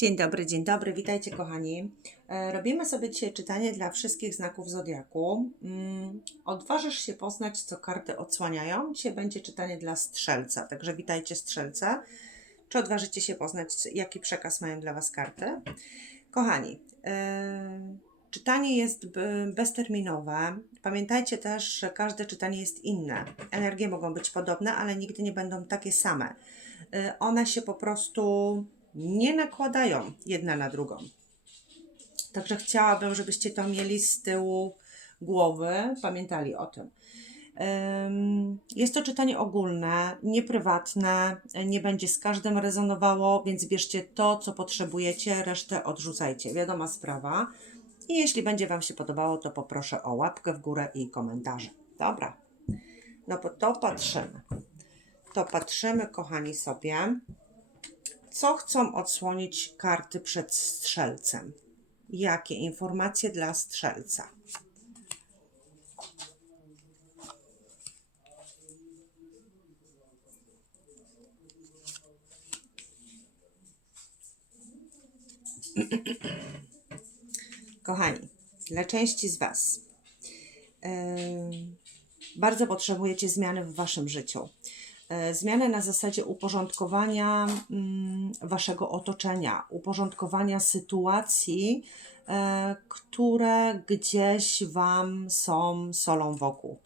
Dzień dobry, dzień dobry, witajcie kochani. E, Robimy sobie dzisiaj czytanie dla wszystkich znaków zodiaku. Mm, Odważysz się poznać, co karty odsłaniają. Dzisiaj będzie czytanie dla strzelca, także witajcie strzelca. Czy odważycie się poznać, jaki przekaz mają dla Was karty? Kochani, e, czytanie jest bezterminowe. Pamiętajcie też, że każde czytanie jest inne. Energie mogą być podobne, ale nigdy nie będą takie same. E, One się po prostu nie nakładają jedna na drugą. Także chciałabym, żebyście to mieli z tyłu głowy, pamiętali o tym. Ym, Jest to czytanie ogólne, nieprywatne, nie będzie z każdym rezonowało, więc bierzcie to, co potrzebujecie, resztę odrzucajcie. Wiadoma sprawa. I jeśli będzie Wam się podobało, to poproszę o łapkę w górę i komentarze. Dobra. No to patrzymy. To patrzymy, kochani, sobie co chcą odsłonić karty przed strzelcem? Jakie informacje dla strzelca? Kochani, dla części z Was em, bardzo potrzebujecie zmiany w Waszym życiu e, zmiany na zasadzie uporządkowania mm, waszego otoczenia, uporządkowania sytuacji, e, które gdzieś wam są solą wokół.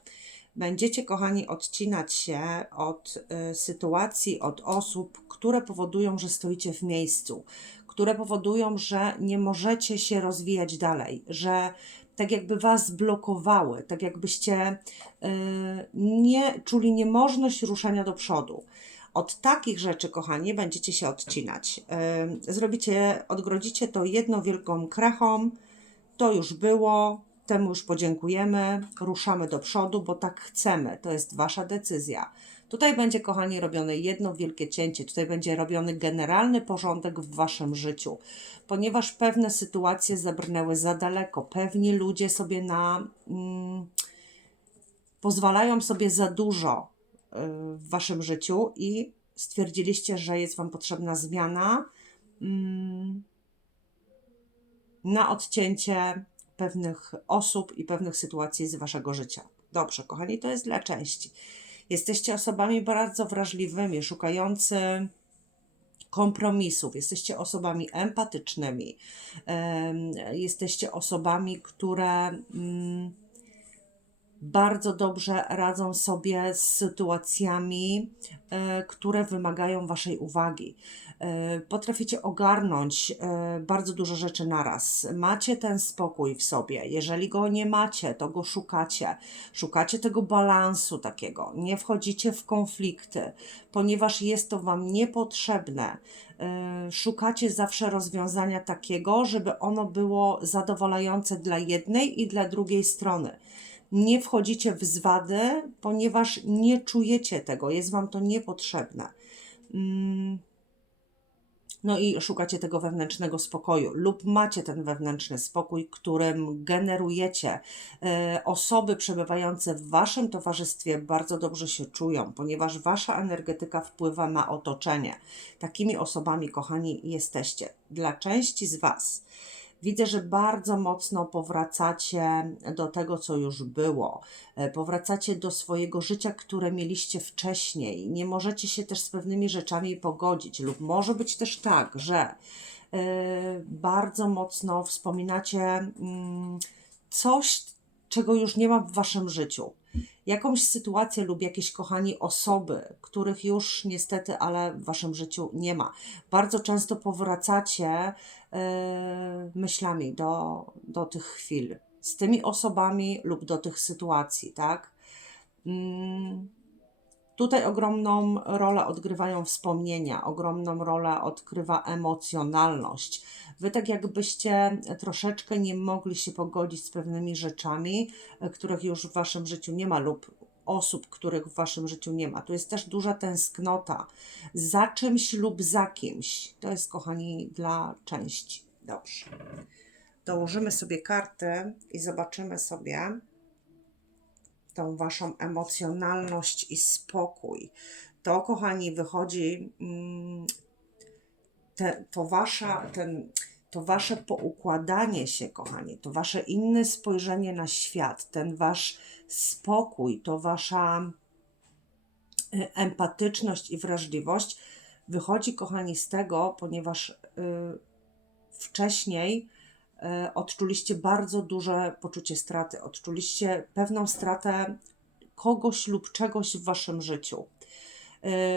Będziecie, kochani, odcinać się od y, sytuacji, od osób, które powodują, że stoicie w miejscu, które powodują, że nie możecie się rozwijać dalej, że tak jakby was blokowały, tak jakbyście y, nie czuli niemożność ruszania do przodu. Od takich rzeczy, kochani, będziecie się odcinać. Y, Zrobicie, odgrodzicie to jedną wielką krechą. To już było, temu już podziękujemy, ruszamy do przodu, bo tak chcemy. To jest wasza decyzja. Tutaj będzie, kochani, robione jedno wielkie cięcie, tutaj będzie robiony generalny porządek w waszym życiu, ponieważ pewne sytuacje zabrnęły za daleko. Pewni ludzie sobie na. Mm, pozwalają sobie za dużo y, w waszym życiu i stwierdziliście, że jest wam potrzebna zmiana mm, na odcięcie pewnych osób i pewnych sytuacji z waszego życia. Dobrze, kochani, to jest dla części. Jesteście osobami bardzo wrażliwymi, szukający kompromisów, jesteście osobami empatycznymi, em, jesteście osobami, które mm, bardzo dobrze radzą sobie z sytuacjami, e, które wymagają Waszej uwagi. E, Potraficie ogarnąć e, bardzo dużo rzeczy naraz. Macie ten spokój w sobie. Jeżeli go nie macie, to go szukacie. Szukacie tego balansu takiego. Nie wchodzicie w konflikty, ponieważ jest to Wam niepotrzebne. Szukacie zawsze rozwiązania takiego, żeby ono było zadowalające dla jednej i dla drugiej strony nie wchodzicie w zwady, ponieważ nie czujecie tego, jest Wam to niepotrzebne. Mm. No i szukacie tego wewnętrznego spokoju, lub macie ten wewnętrzny spokój, którym generujecie. E, Osoby przebywające w Waszym towarzystwie bardzo dobrze się czują, ponieważ Wasza energetyka wpływa na otoczenie. Takimi osobami, kochani, jesteście. Dla części z Was Widzę, że bardzo mocno powracacie do tego, co już było. E, Powracacie do swojego życia, które mieliście wcześniej. Nie możecie się też z pewnymi rzeczami pogodzić, lub może być też tak, że e, bardzo mocno wspominacie mm, coś, czego już nie ma w waszym życiu. Jakąś sytuację lub jakieś kochani osoby, których już niestety, ale w waszym życiu nie ma. Bardzo często powracacie myślami do, do tych chwil z tymi osobami lub do tych sytuacji, tak? Mm, Tutaj ogromną rolę odgrywają wspomnienia, ogromną rolę odgrywa emocjonalność. Wy tak jakbyście troszeczkę nie mogli się pogodzić z pewnymi rzeczami, e, których już w waszym życiu nie ma lub osób, których w waszym życiu nie ma. Tu jest też duża tęsknota za czymś lub za kimś. To jest, kochani, dla części. Dobrze. Dołożymy sobie karty i zobaczymy sobie, tą waszą emocjonalność i spokój. To, kochani, wychodzi. Mm, te, to, wasza, ten, to wasze poukładanie się, kochani, to wasze inne spojrzenie na świat, ten wasz spokój, to wasza y, empatyczność i wrażliwość wychodzi, kochani, z tego, ponieważ y, wcześniej y, odczuliście bardzo duże poczucie straty, odczuliście pewną stratę kogoś lub czegoś w waszym życiu.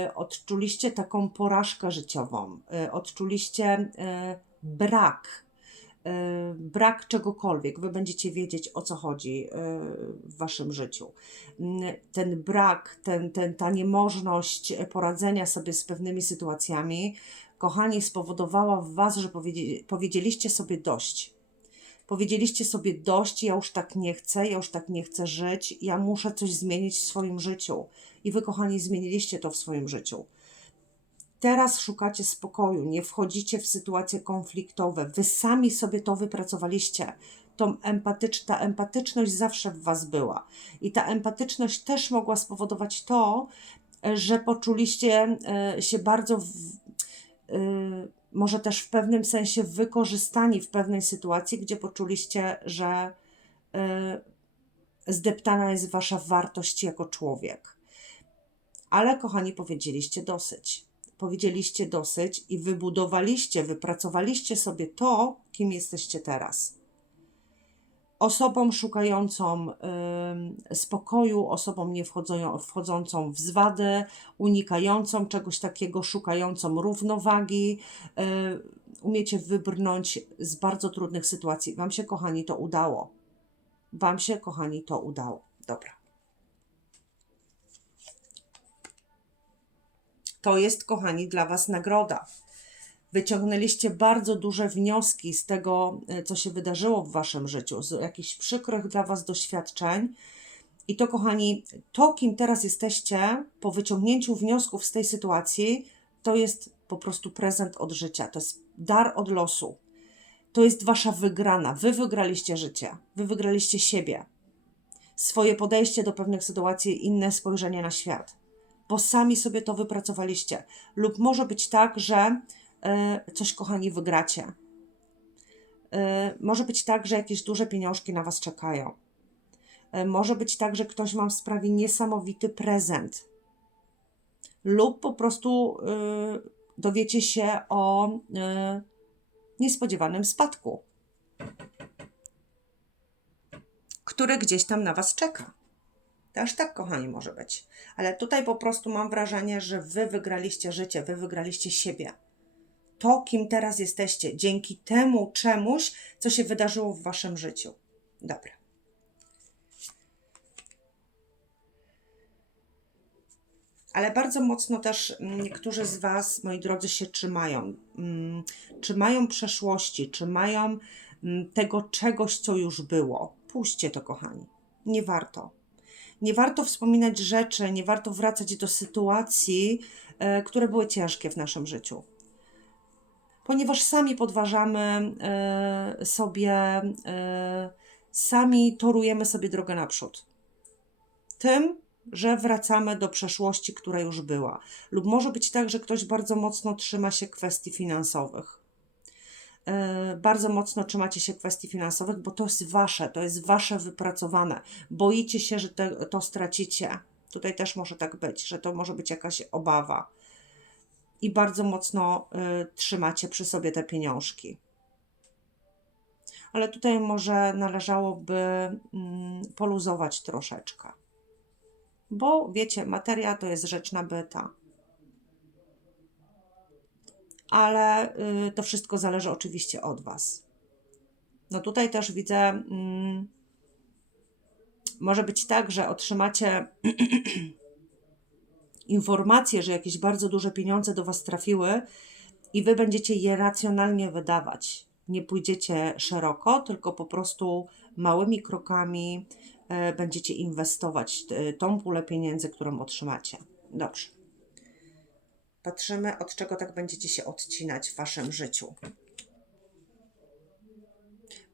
Y, odczuliście taką porażkę życiową, y, odczuliście y, brak, brak czegokolwiek. Wy będziecie wiedzieć o co chodzi w waszym życiu. Ten brak, ten, ten, ta niemożność poradzenia sobie z pewnymi sytuacjami, kochani, spowodowała w was, że powiedzieliście sobie dość powiedzieliście sobie dość, ja już tak nie chcę, ja już tak nie chcę żyć, ja muszę coś zmienić w swoim życiu. I wy, kochani, zmieniliście to w swoim życiu. Teraz szukacie spokoju, nie wchodzicie w sytuacje konfliktowe. Wy sami sobie to wypracowaliście. Tą empatycz, ta empatyczność zawsze w Was była. I ta empatyczność też mogła spowodować to, że poczuliście e, się bardzo w, e, może też w pewnym sensie wykorzystani w pewnej sytuacji, gdzie poczuliście, że y, zdeptana jest wasza wartość jako człowiek. Ale, kochani, powiedzieliście dosyć. Powiedzieliście dosyć i wybudowaliście, wypracowaliście sobie to, kim jesteście teraz osobą szukającą y, spokoju, osobą nie wchodzą, wchodzącą w zwady, unikającą czegoś takiego, szukającą równowagi. Y, umiecie wybrnąć z bardzo trudnych sytuacji. Wam się, kochani, to udało. Wam się, kochani, to udało. Dobra. To jest, kochani, dla Was nagroda wyciągnęliście bardzo duże wnioski z tego, e, co się wydarzyło w waszym życiu, z jakichś przykrych dla was doświadczeń. I to, kochani, to, kim teraz jesteście, po wyciągnięciu wniosków z tej sytuacji, to jest po prostu prezent od życia, to jest dar od losu. To jest wasza wygrana. Wy wygraliście życie, wy wygraliście siebie, swoje podejście do pewnych sytuacji, inne spojrzenie na świat, bo sami sobie to wypracowaliście. Lub może być tak, że E, coś, kochani, wygracie. E, może być tak, że jakieś duże pieniążki na Was czekają. E, może być tak, że ktoś Wam sprawi niesamowity prezent. Lub po prostu dowiecie się o niespodziewanym spadku, który gdzieś tam na Was czeka. Też tak, kochani, może być. Ale tutaj po prostu mam wrażenie, że Wy wygraliście życie, Wy wygraliście siebie to, kim teraz jesteście, dzięki temu czemuś, co się wydarzyło w waszym życiu. Dobra. Ale bardzo mocno też niektórzy z Was, moi drodzy, się trzymają. Mm, trzymają przeszłości, trzymają mm, tego czegoś, co już było. Puśćcie to, kochani. Nie warto. Nie warto wspominać rzeczy, nie warto wracać do sytuacji, e, które były ciężkie w naszym życiu ponieważ sami podważamy e, sobie, e, sami torujemy sobie drogę naprzód. Tym, że wracamy do przeszłości, która już była. Lub może być tak, że ktoś bardzo mocno trzyma się kwestii finansowych. E, bardzo mocno trzymacie się kwestii finansowych, bo to jest wasze, to jest wasze wypracowane. Boicie się, że te, to stracicie. Tutaj też może tak być, że to może być jakaś obawa i bardzo mocno y, trzymacie przy sobie te pieniążki. Ale tutaj może należałoby mm, poluzować troszeczkę. Bo wiecie, materia to jest rzecz nabyta. Ale y, to wszystko zależy oczywiście od Was. No tutaj też widzę, mm, może być tak, że otrzymacie informacje, że jakieś bardzo duże pieniądze do Was trafiły i Wy będziecie je racjonalnie wydawać. Nie pójdziecie szeroko, tylko po prostu małymi krokami e, będziecie inwestować e, tą pulę pieniędzy, którą otrzymacie. Dobrze. Patrzymy, od czego tak będziecie się odcinać w Waszym życiu.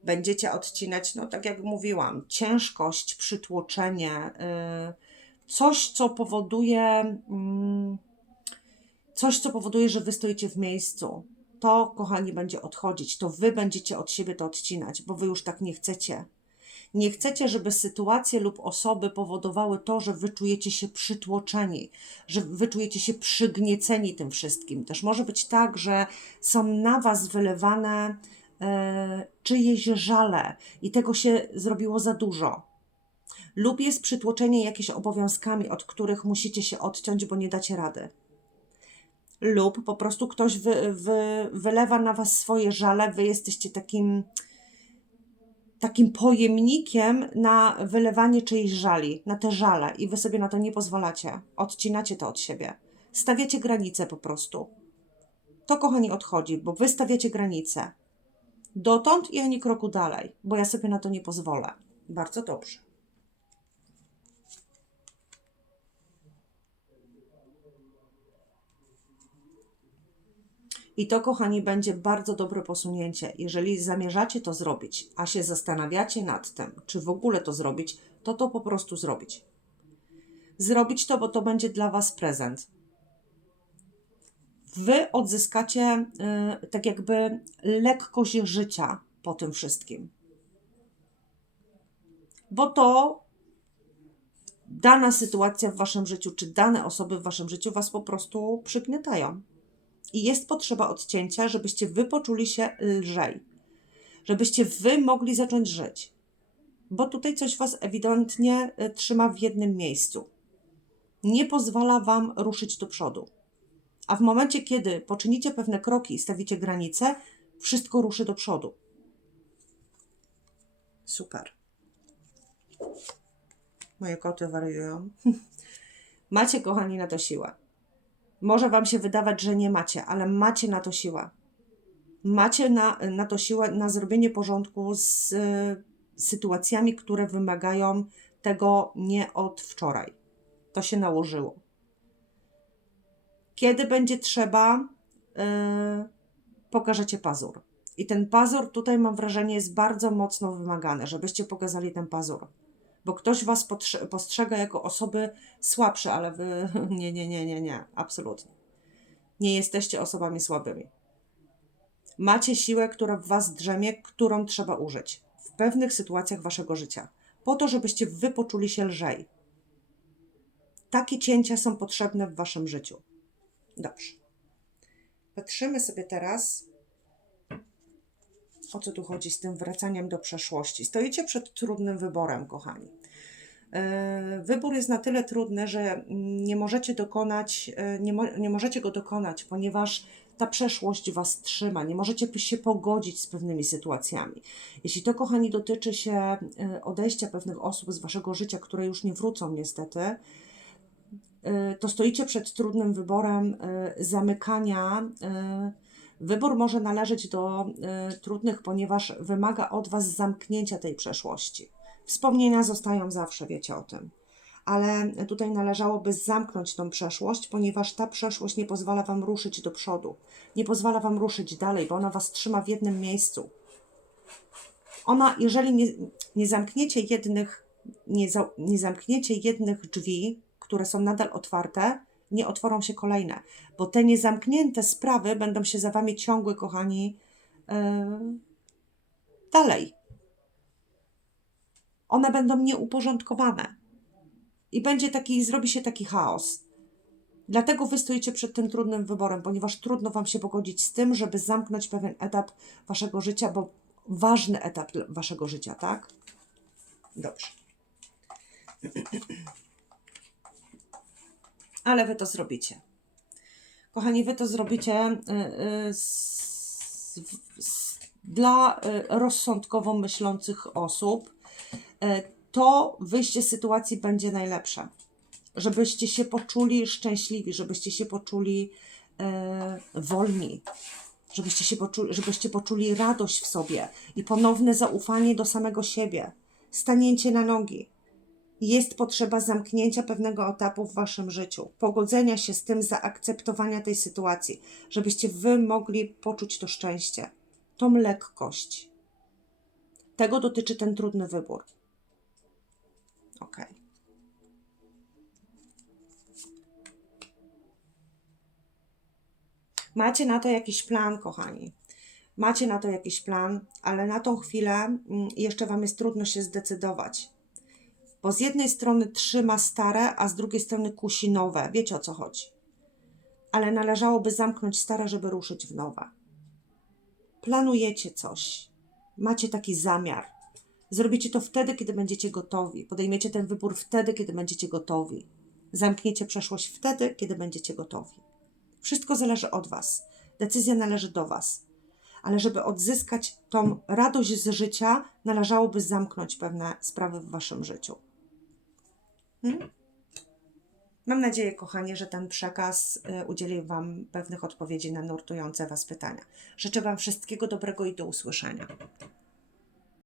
Będziecie odcinać, no tak jak mówiłam, ciężkość, przytłoczenie, yy, coś, co powoduje, mm, coś, co powoduje, że wy stoicie w miejscu. to, kochani, będzie odchodzić. To wy będziecie od siebie to odcinać, bo wy już tak nie chcecie. Nie chcecie, żeby sytuacje lub osoby powodowały to, że wy czujecie się przytłoczeni, że wy czujecie się przygnieceni tym wszystkim. Też może być tak, że są na was wylewane e, czyjeś żale i tego się zrobiło za dużo. Lub jest przytłoczenie jakimiś obowiązkami, od których musicie się odciąć, bo nie dacie rady lub po prostu ktoś wy, wy, wylewa na was swoje żale, wy jesteście takim takim pojemnikiem na wylewanie czyjejś żali, na te żale i wy sobie na to nie pozwalacie. Odcinacie to od siebie. Stawiacie granice po prostu. To, kochani, odchodzi, bo wy stawiacie granice. Dotąd i ani kroku dalej, bo ja sobie na to nie pozwolę. Bardzo dobrze. I to, kochani, będzie bardzo dobre posunięcie. Jeżeli zamierzacie to zrobić, a się zastanawiacie nad tym, czy w ogóle to zrobić, to to po prostu zrobić. Zrobić to, bo to będzie dla Was prezent. Wy odzyskacie y, tak jakby lekkość życia po tym wszystkim. Bo to dana sytuacja w Waszym życiu, czy dane osoby w Waszym życiu Was po prostu przygniatają i jest potrzeba odcięcia, żebyście wy poczuli się lżej, żebyście wy mogli zacząć żyć, bo tutaj coś was ewidentnie y, trzyma w jednym miejscu. Nie pozwala wam ruszyć do przodu. A w momencie, kiedy poczynicie pewne kroki i stawicie granice, wszystko ruszy do przodu. Super. Moje koty wariują. Macie, kochani, na to siłę. Może Wam się wydawać, że nie macie, ale macie na to siłę. Macie na, na to siłę na zrobienie porządku z y, sytuacjami, które wymagają tego nie od wczoraj. To się nałożyło. Kiedy będzie trzeba, y, pokażecie pazur. I ten pazur tutaj mam wrażenie jest bardzo mocno wymagany, żebyście pokazali ten pazur bo ktoś was postrzega jako osoby słabsze, ale wy nie, nie, nie, nie, nie, absolutnie. Nie jesteście osobami słabymi. Macie siłę, która w was drzemie, którą trzeba użyć w pewnych sytuacjach waszego życia, po to, żebyście wy poczuli się lżej. Takie cięcia są potrzebne w waszym życiu. Dobrze. Patrzymy sobie teraz o co tu chodzi z tym wracaniem do przeszłości. Stoicie przed trudnym wyborem, kochani. E, wybór jest na tyle trudny, że nie możecie dokonać, e, nie, mo nie możecie go dokonać, ponieważ ta przeszłość Was trzyma, nie możecie się pogodzić z pewnymi sytuacjami. Jeśli to, kochani, dotyczy się e, odejścia pewnych osób z Waszego życia, które już nie wrócą niestety, to stoicie przed trudnym wyborem zamykania Wybór może należeć do y, trudnych, ponieważ wymaga od Was zamknięcia tej przeszłości. Wspomnienia zostają zawsze, wiecie o tym. Ale tutaj należałoby zamknąć tą przeszłość, ponieważ ta przeszłość nie pozwala Wam ruszyć do przodu, nie pozwala Wam ruszyć dalej, bo ona Was trzyma w jednym miejscu. Ona, jeżeli nie, nie zamkniecie jednych, nie, za, nie zamkniecie jednych drzwi, które są nadal otwarte, nie otworzą się kolejne, bo te niezamknięte sprawy będą się za wami ciągły, kochani, yy, dalej. One będą nieuporządkowane i będzie taki, zrobi się taki chaos. Dlatego wy stoicie przed tym trudnym wyborem, ponieważ trudno wam się pogodzić z tym, żeby zamknąć pewien etap waszego życia, bo ważny etap waszego życia, tak? Dobrze. ale wy to zrobicie. Kochani, wy to zrobicie y, y, z, z, dla y, rozsądkowo myślących osób. To wyjście z sytuacji będzie najlepsze. Żebyście się poczuli szczęśliwi, żebyście się poczuli wolni, żebyście, się poczuli, żebyście poczuli radość w sobie i ponowne zaufanie do samego siebie, stanięcie na nogi jest potrzeba zamknięcia pewnego etapu w waszym życiu, pogodzenia się z tym, zaakceptowania tej sytuacji, żebyście wy mogli poczuć to szczęście, tą lekkość. Tego dotyczy ten trudny wybór. Ok. Macie na to jakiś plan, kochani. Macie na to jakiś plan, ale na tą chwilę mm, jeszcze Wam jest trudno się zdecydować. Bo z jednej strony trzyma stare, a z drugiej strony kusi nowe. Wiecie o co chodzi. Ale należałoby zamknąć stare, żeby ruszyć w nowe. Planujecie coś. Macie taki zamiar. Zrobicie to wtedy, kiedy będziecie gotowi. Podejmiecie ten wybór wtedy, kiedy będziecie gotowi. Zamkniecie przeszłość wtedy, kiedy będziecie gotowi. Wszystko zależy od Was. Decyzja należy do Was. Ale żeby odzyskać tą radość z życia, należałoby zamknąć pewne sprawy w Waszym życiu. Hmm? Mam nadzieję, kochanie, że ten przekaz y, udzieli Wam pewnych odpowiedzi na nurtujące Was pytania. Życzę Wam wszystkiego dobrego i do usłyszenia.